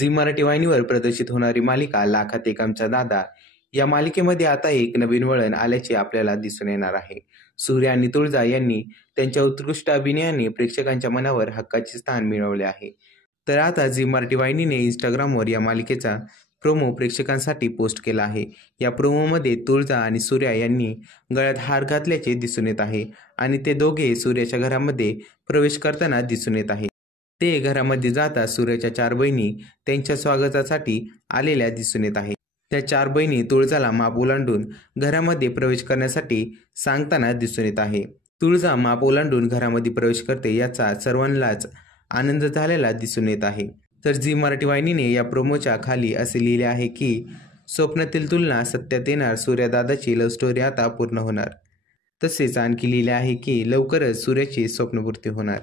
Zee Marathi वाहिनीवर प्रदर्शित होणारी मालिका लाखात एक आमचा दादा या मालिकेमध्ये आता एक नवीन वळण आल्याचे आपल्याला दिसून येणार आहे. सूर्य आणि तुळजा यांनी त्यांच्या उत्कृष्ट अभिनयाने प्रेक्षकांच्या मनावर हक्काचे स्थान मिळवले आहे. तर आता झी मराठी वाहिनीने इंस्टाग्रामवर या मालिकेचा प्रोमो प्रेक्षकांसाठी पोस्ट केला आहे. या प्रोमोमध्ये तुळजा आणि सूर्या यांनी गळ्यात हार घातल्याचे दिसून येत आहे आणि ते दोघे सूर्याच्या घरामध्ये प्रवेश करताना दिसून येत आहे. ते घरामध्ये जाता सूर्याच्या 4 बहिणी त्यांच्या स्वागतासाठी आलेल्या दिसून येत आहे. त्या 4 बहिणी तुळजाला माप ओलांडून घरामध्ये प्रवेश करण्यासाठी सांगताना दिसून येत आहे. तुळजा माप ओलांडून घरामध्ये प्रवेश करते याचा सर्वांनाच आनंद झालेला दिसून येत आहे. तर झी मराठी वाहिनीने या प्रोमोच्या खाली असे लिहिले आहे की स्वप्नातील तुलना सत्यात येणार, सूर्या-दादाची लव्ह स्टोरी आता पूर्ण होणार. तसेच आणखी लिहिले आहे की लवकरच सूर्याची स्वप्नपूर्ती होणार.